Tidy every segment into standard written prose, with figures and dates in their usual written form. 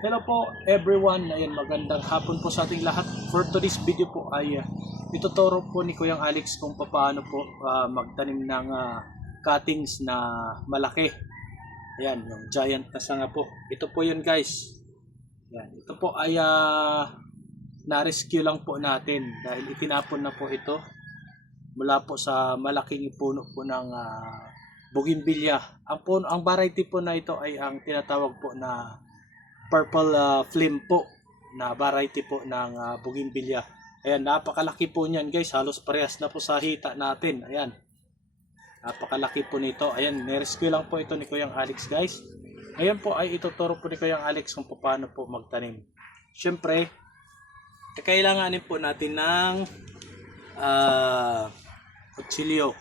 Hello po everyone, ayan magandang hapon po sa ating lahat. For today's video po ay ituturo po ni Kuyang Alex kung paano po magtanim ng cuttings na malaki. Ayan, yung giant na sanga po. Ito po yun guys. Ayan, ito po ay na-rescue lang po natin dahil itinapon na po ito mula po sa malaking puno po ng bougainvillea. Ang variety po na ito ay ang tinatawag po na purple flame po na variety po ng bougainvillea. Ayan, napakalaki po niyan guys. Halos parehas na po sa hita natin. Ayan. Napakalaki po nito. Ayan, nirescue lang po ito ni Kuyang Alex guys. Ngayon po ay ituturo po ni Kuyang Alex kung paano po magtanim. Siyempre, kailanganin po natin ng kutsilyo.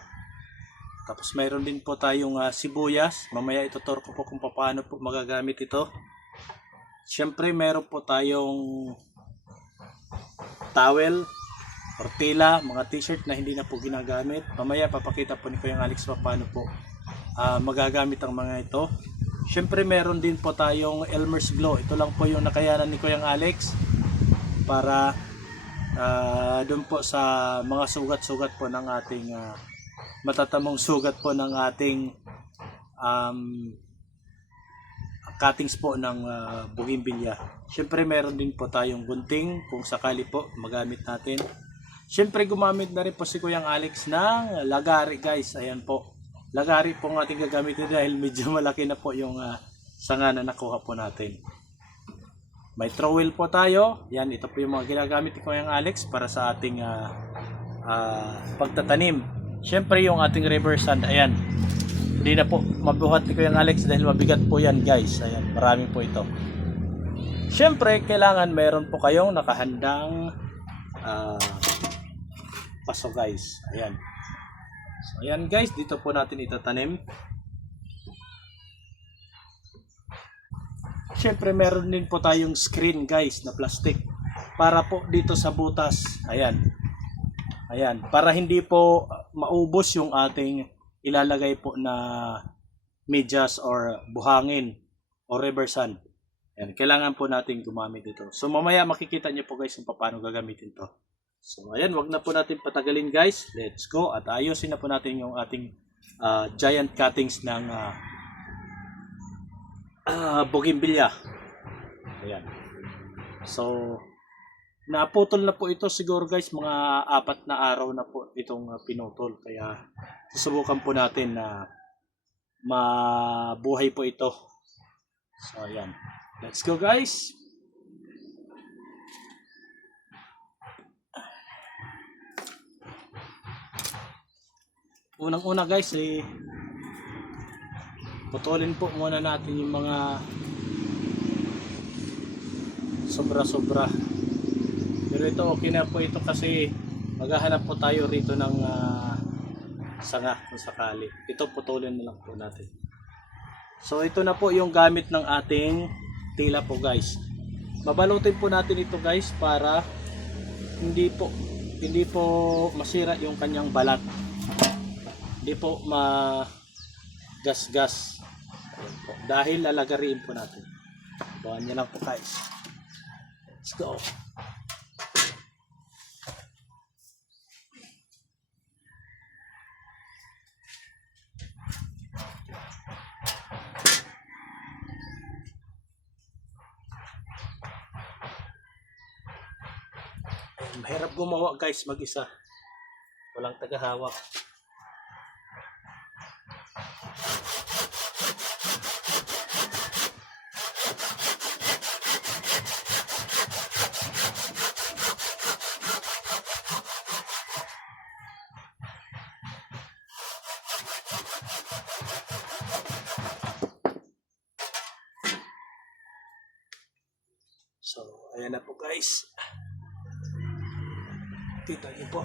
Tapos mayroon din po tayong sibuyas. Mamaya ituturo ko po kung paano po magagamit ito. Siyempre meron po tayong towel, or tela, mga t-shirt na hindi na po ginagamit. Mamaya papakita po ni Kuyang Alex paano po magagamit ang mga ito. Siyempre meron din po tayong Elmer's Glow. Ito lang po yung nakayanan ni Kuyang Alex para doon po sa mga sugat-sugat po ng ating matatamong sugat po ng ating cuttings po ng bougainvillea. Siyempre meron din po tayong gunting kung sakali po magamit natin. Siyempre gumamit na rin po si Kuyang Alex ng lagari guys. Ayan po. Lagari po ang ating gagamitin dahil medyo malaki na po yung sanga na nakuha po natin. May trowel po tayo. Yan, ito po yung mga ginagamit ni Kuyang Alex para sa ating pagtatanim. Siyempre yung ating river sand. Ayan. Hindi na po mabuhat ni Kuyang Alex dahil mabigat po yan guys. Ayan, marami po ito. Siyempre, kailangan meron po kayong nakahandang paso guys. Ayan. So, ayan guys, dito po natin itatanim. Siyempre, meron din po tayong screen guys na plastic para po dito sa butas. Ayan. Ayan, para hindi po maubos yung ating ilalagay po na medyas or buhangin o river sand. Ayan, kailangan po natin gumamit ito. So mamaya makikita niyo po guys kung paano gagamitin to. So ayan, wag na po natin patagalin guys. Let's go at ayusin na po natin yung ating giant cuttings ng bougainvillea. Ayan. So naputol na po ito siguro guys, mga 4 na araw na po itong pinutol. Kaya susubukan po natin na mabuhay po ito. So ayan. Let's go guys. Unang-una guys, putulin po muna natin yung mga sobra-sobra. Pero ito okay na po ito kasi maghahanap po tayo rito ng sanga kung sakali. Ito putulin na lang po natin. So ito na po yung gamit ng ating tila po guys. Babalutin po natin ito guys para hindi po masira yung kanyang balat. Hindi po magasgas. Po. Dahil lalagariin po natin. Buwan niya lang po guys. Let's go. Mahirap gumawa guys mag-isa. Walang tagahawak. So, ayan na po guys. Kita niyo po.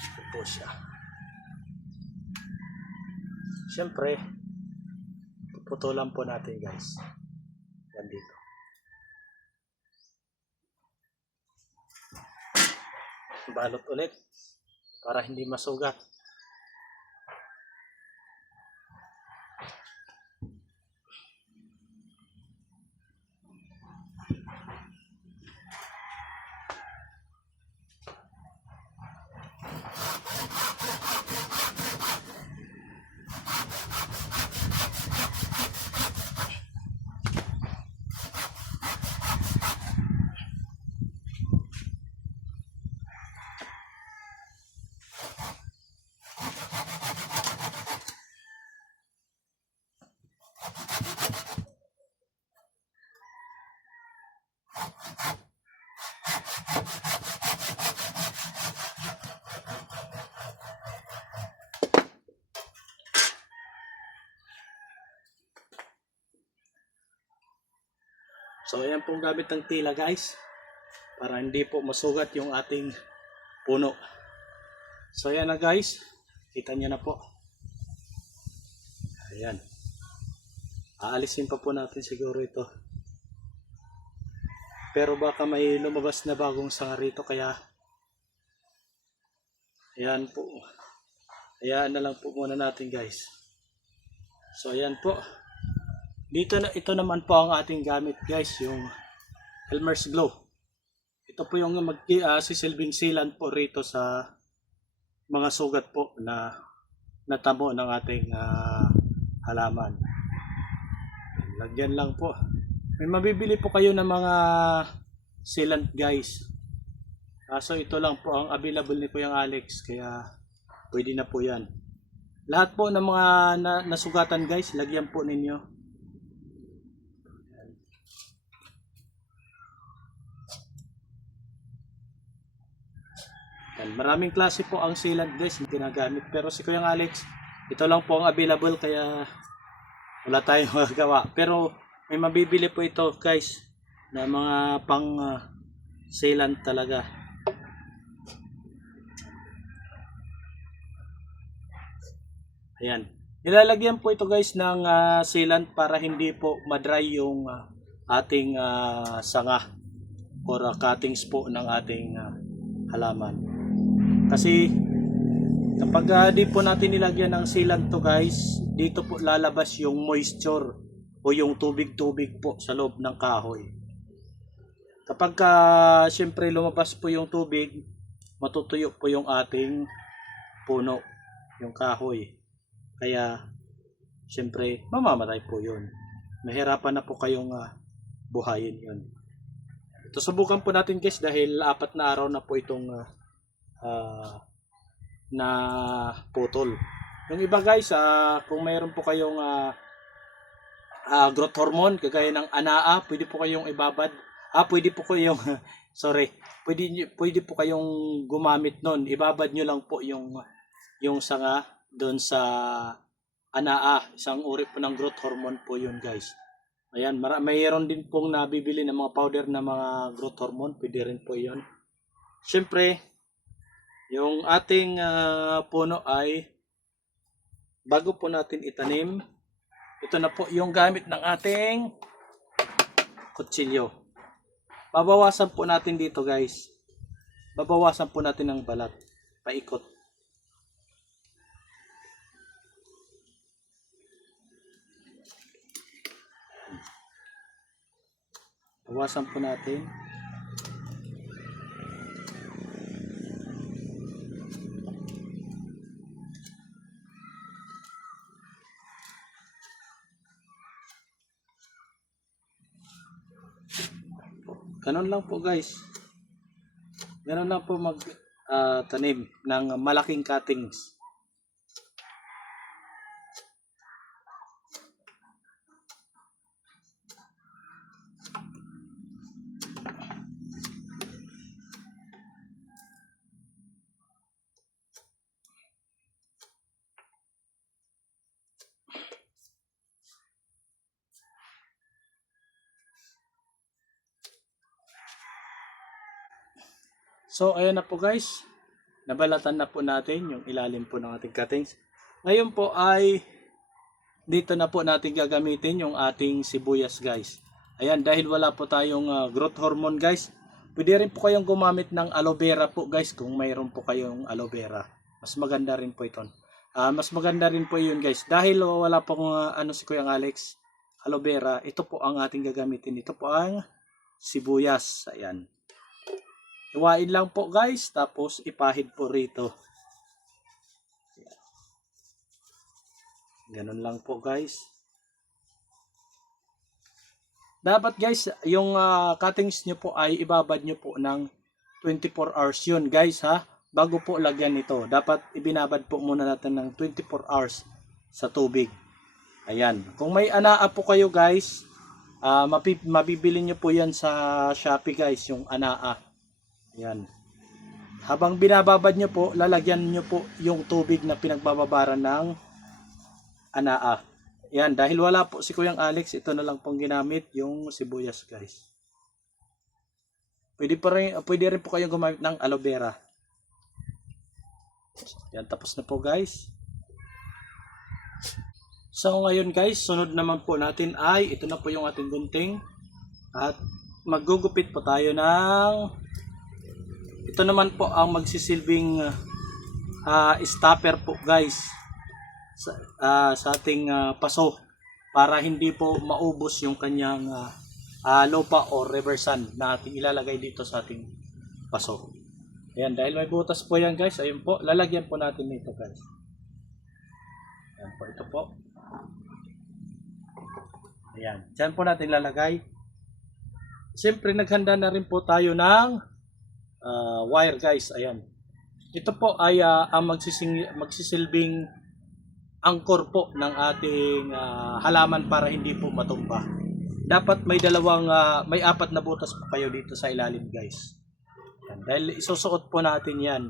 Ito po siya. Siyempre, puputulan po natin guys. Yan dito. Balot ulit para hindi masugat. So ayan pong gamit ng tila guys, para hindi po masugat yung ating puno. So ayan na guys, kita nyo na po. Ayan. Aalisin pa po natin siguro ito. Pero baka may lumabas na bagong sanga rito, kaya ayan po. Ayan na lang po muna natin guys. So ayan po. Dito na, ito naman po ang ating gamit guys, yung Elmer's Glow. Ito po yung magsisilbing sealant po rito sa mga sugat po na natamo ng ating halaman. Lagyan lang po. May mabibili po kayo ng mga sealant guys. So ito lang po ang available ni Kuya Alex, kaya pwede na po yan. Lahat po ng mga nasugatan guys, lagyan po ninyo. Maraming klase po ang sealant guys na ginagamit, pero si Kuya Alex, ito lang po ang available, kaya wala tayong magagawa. Pero may mabibili po ito guys na mga pang sealant talaga. Ayan. Nilalagyan po ito guys ng sealant para hindi po madry yung ating sanga or cuttings po ng ating halaman. Kasi kapag di po natin nilagyan ng sealant to guys, dito po lalabas yung moisture o yung tubig-tubig po sa loob ng kahoy. Kapag syempre lumabas po yung tubig, matutuyo po yung ating puno, yung kahoy. Kaya syempre mamamatay po yun. Mahirapan na po kayong buhayin yun. Ito subukan po natin guys, dahil 4 na araw na po itong na putol. Yung iba guys, kung mayroon po kayong growth hormone kagaya ng anaa, pwede po kayong ibabad. Pwede po kayong sorry, pwede po kayong gumamit nun. Ibabad nyo lang po yung sanga doon sa anaa, isang uri po ng growth hormone po yun guys. Ayan, mayroon din pong nabibili ng mga powder na mga growth hormone, pwede rin po yun. Syempre, yung ating puno ay bago po natin itanim, ito na po yung gamit ng ating kutsilyo. Babawasan po natin dito guys. Babawasan po natin ng balat. Paikot. Bawasan po natin. Ganun lang po guys. Ganun lang po tanim ng malaking cuttings. So ayan na po guys, nabalatan na po natin yung ilalim po ng ating cuttings. Ngayon po ay dito na po natin gagamitin yung ating sibuyas guys. Ayan, dahil wala po tayong growth hormone guys, pwede rin po kayong gumamit ng aloe vera po guys, kung mayroon po kayong aloe vera. Mas maganda rin po ito. Mas maganda rin po yun guys, dahil wala pong si Kuya Alex, aloe vera, ito po ang ating gagamitin. Ito po ang sibuyas. Ayan. Iwain lang po guys, tapos ipahid po rito. Ganun lang po guys. Dapat guys, yung cuttings nyo po ay ibabad nyo po ng 24 hours yun guys ha. Bago po lagyan ito, dapat ibinabad po muna natin ng 24 hours sa tubig. Ayan. Kung may anaa po kayo guys, mabibili nyo po yan sa Shopee guys, yung anaa. Ayan. Habang binababad nyo po, lalagyan nyo po yung tubig na pinagbababaran ng anaa. Yan, dahil wala po si Kuyang Alex, ito na lang pong ginamit yung sibuyas guys. Pwede rin po kayong gumamit ng aloe vera. Yan, tapos na po guys. So ngayon guys, sunod naman po natin ay ito na po yung ating gunting. At maggugupit po tayo ng ito naman po ang magsisilbing stopper po guys sa ating paso para hindi po maubos yung kanyang lupa o river sand na ating ilalagay dito sa ating paso. Ayan, dahil may butas po yan guys, ayun po, lalagyan po natin nito guys. Ayan po, ito po. Ayan, dyan po natin lalagay. Siyempre naghanda na rin po tayo ng wire guys. Ayan. Ito po ay ang magsisilbing angkor po ng ating halaman para hindi po matumba. Dapat may may apat na butas po kayo dito sa ilalim guys. Ayan. Dahil isusuot po natin yan.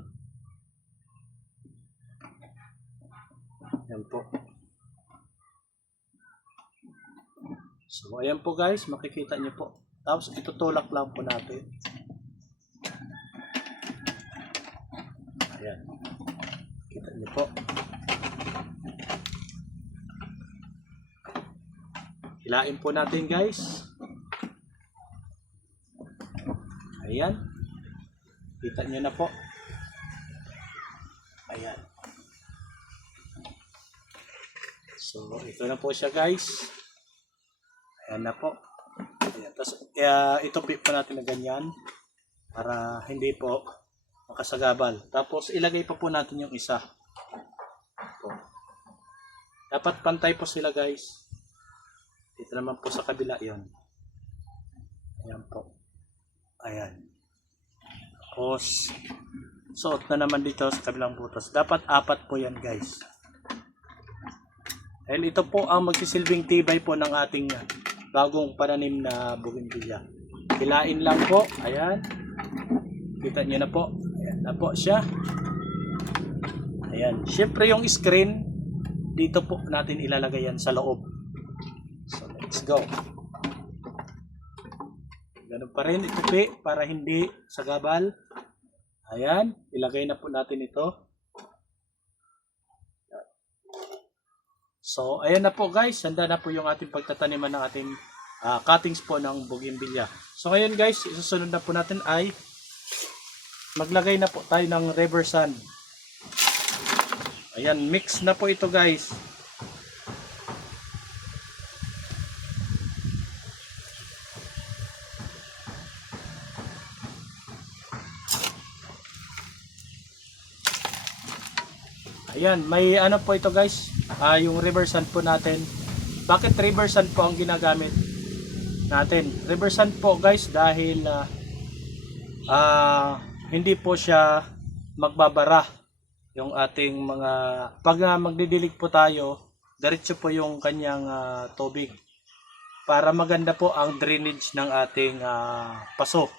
Ayan po. So ayan po guys, makikita nyo po. Tapos itutulak lang po natin. Ayan. Kita niyo po. Hilain po natin guys. Ayan. Kita niyo na po. Ayan. So ito na po siya guys. Ayan na po. Ayan. Tapos itupip pa natin na ganyan para hindi po makasagabal. Tapos ilagay pa po natin yung isa. Ito. Dapat pantay po sila guys. Dito naman po sa kabila yon. Ayan po. Ayan. Tapos suot na naman dito sa kabilang butas. Dapat apat po yan guys. Dahil ito po ang magsisilbing tibay po ng ating bagong pananim na bougainvillea. Hilain lang po. Ayan. Kita nyo na po. Ayan na po siya. Ayan. Siyempre yung screen, dito po natin ilalagay yan sa loob. So let's go. Ganun pa rin itupi para hindi sagabal. Ayan. Ilagay na po natin ito. So, ayan na po guys, handa na po yung ating pagtataniman ng ating cuttings po ng bougainvillea. So, ngayon guys, isusunod na po natin ay maglagay na po tayo ng river sand. Ayan, mix na po ito guys. Ayan, may ano po ito guys. Yung river sand po natin. Bakit river sand po ang ginagamit natin? River sand po guys dahil hindi po siya magbabara yung ating mga pag magdidilig po tayo, diretso po yung kanyang tubig para maganda po ang drainage ng ating paso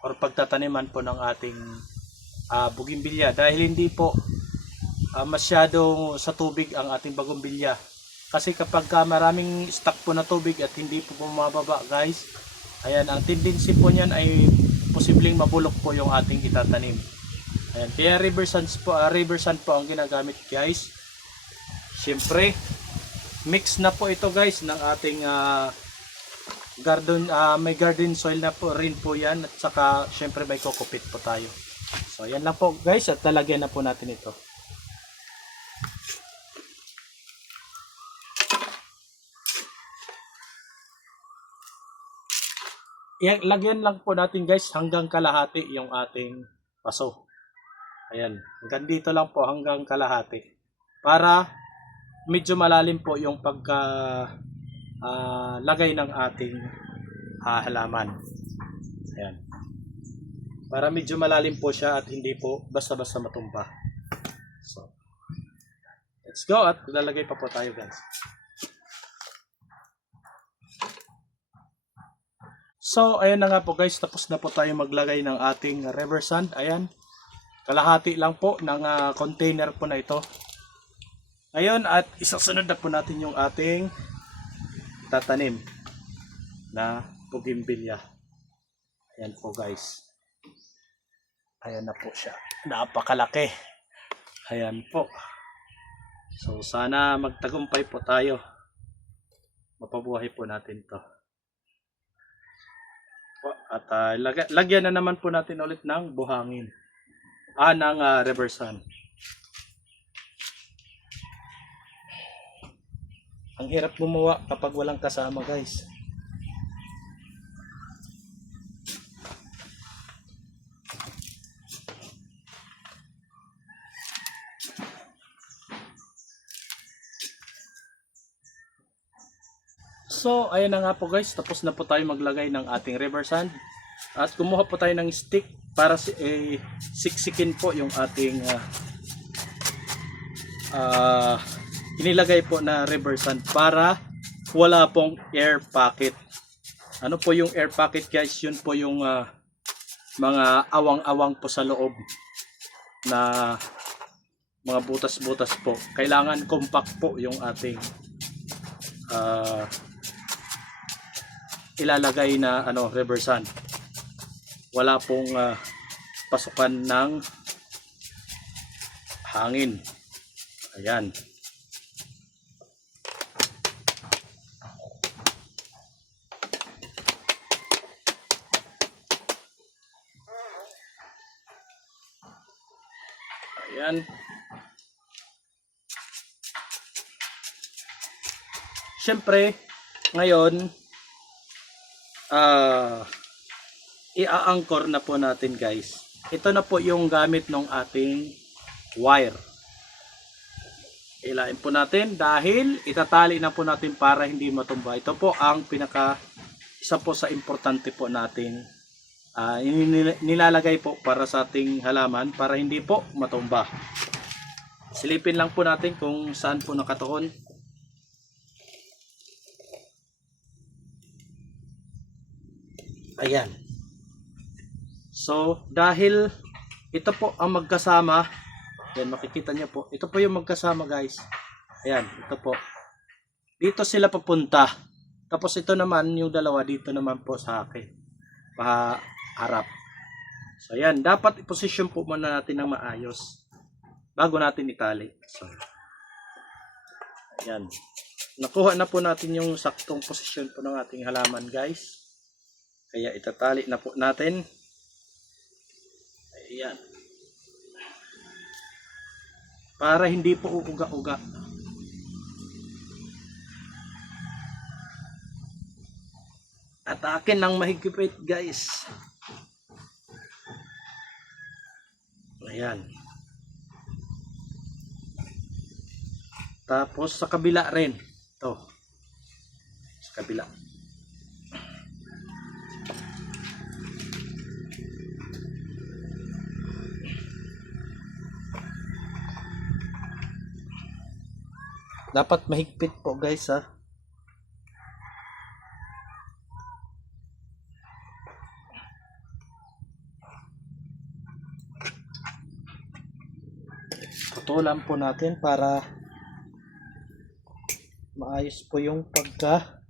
or pagtataniman po ng ating bougainvillea dahil hindi po masyadong sa tubig ang ating bougainvillea. Kasi kapag maraming stock po na tubig at hindi po bumababa guys, ayan, ang tendency po niyan ay posibleng mabulok po yung ating itatanim. Ayan, kaya river sand po ang ginagamit guys. Siyempre, mix na po ito guys ng ating may garden soil na po rin po yan at saka siyempre may kokopit po tayo. So ayan lang po guys at lalagyan na po natin ito. Lagyan lang po natin guys hanggang kalahati yung ating paso. Ayan, hanggang dito lang po hanggang kalahati. Para medyo malalim po yung lagay ng ating halaman. Ayan. Para medyo malalim po siya at hindi po basta-basta matumba. So, let's go at lalagay pa po tayo guys. So, ayan na nga po guys, tapos na po tayo maglagay ng ating river sand. Ayan, kalahati lang po ng container po na ito. Ngayon at isasunod na po natin yung ating tatanim na bougainvillea. Ayan po guys. Ayan na po siya. Napakalaki. Ayan po. So sana magtagumpay po tayo. Mapabuhay po natin to. At lagyan na naman po natin ulit ng buhangin. Ng river sand. Ang hirap gumawa kapag walang kasama guys. So, ayan na nga po guys, tapos na po tayo maglagay ng ating river sand. At kumuha po tayo ng stick para siksikin po yung ating inilagay po na river sand para wala pong air pocket. Ano po yung air pocket guys? Yun po yung mga awang-awang po sa loob na mga butas-butas po. Kailangan compact po yung ating ilalagay na river sand. Wala pong pasukan ng hangin. Ayan. Ayan. Siyempre, ngayon i-anchor na po natin guys. Ito na po yung gamit ng ating wire. Ilain po natin dahil itatali na po natin para hindi matumba. Ito po ang isa po sa importante po natin nilalagay po para sa ating halaman para hindi po matumba. Silipin lang po natin kung saan po nakatuon. Ayan. So, dahil ito po ang magkasama, yan makikita nyo po, ito po yung magkasama guys. Ayan, ito po. Dito sila papunta. Tapos ito naman, yung dalawa dito naman po sa akin. Paharap. So, ayan, dapat i-position po muna natin ng maayos bago natin itali. So, ayan. Nakuha na po natin yung saktong posisyon po ng ating halaman guys. Kaya itatali na po natin. Ayan. Para hindi po uuga-uga. Atakin ng mahigpit guys. Ayan. Tapos sa kabila rin. Ito. Sa kabila. Dapat mahigpit po guys ha. Putulan po natin para maayos po yung pagka-tali.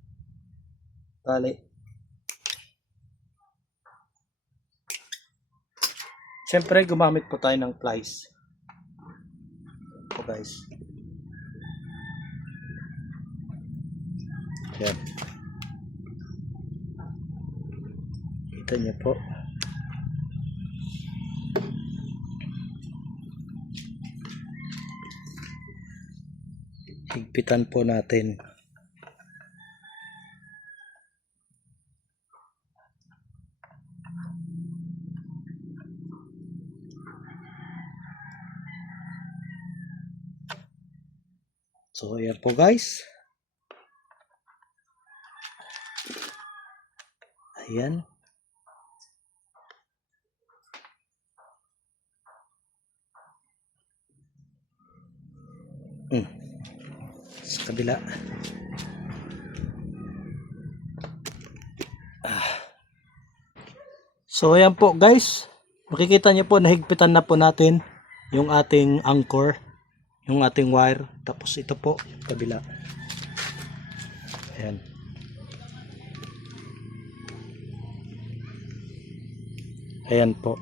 Siyempre gumamit po tayo ng plies. Po guys. Yan. Kita niyo po. Higpitan po natin. So, yan po guys. Ayan. Sa kabila. So ayan po guys. Makikita niyo po nahigpitan na po natin yung ating anchor. yung ating wire. Tapos ito po yung kabila. Ayan. Ayan po.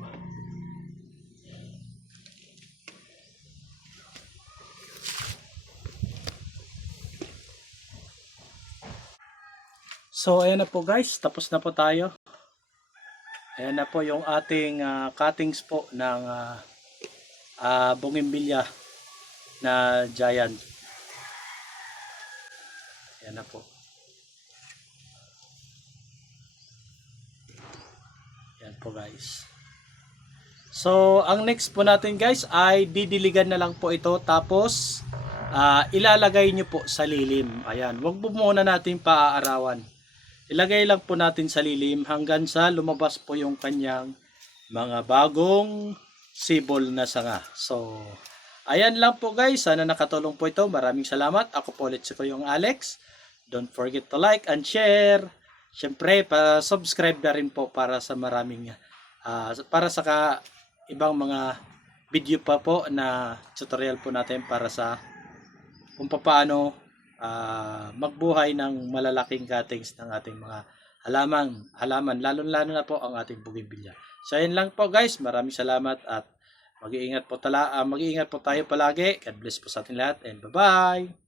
So ayan na po guys, tapos na po tayo. Ayan na po yung ating cuttings po ng bougainvillea na giant. Ayan na po. Ayan po guys. So ang next po natin guys ay didiligan na lang po ito, tapos ilalagay nyo po sa lilim. Ayan, wag po muna natin paaarawan. Ilagay lang po natin sa lilim hanggang sa lumabas po yung kanyang mga bagong sibol na sanga. So, ayan lang po guys. Sana nakatulong po ito. Maraming salamat. Ako po ulit si Kuyong Alex. Don't forget to like and share. Siyempre, pa-subscribe na rin po para sa maraming, para sa ibang mga video pa po na tutorial po natin para sa kung paano magbuhay ng malalaking cuttings ng ating mga halaman, lalo na po ang ating bougainvillea. So ayun lang po guys, maraming salamat at mag-iingat po tayo palagi. God bless po sa ating lahat and bye-bye.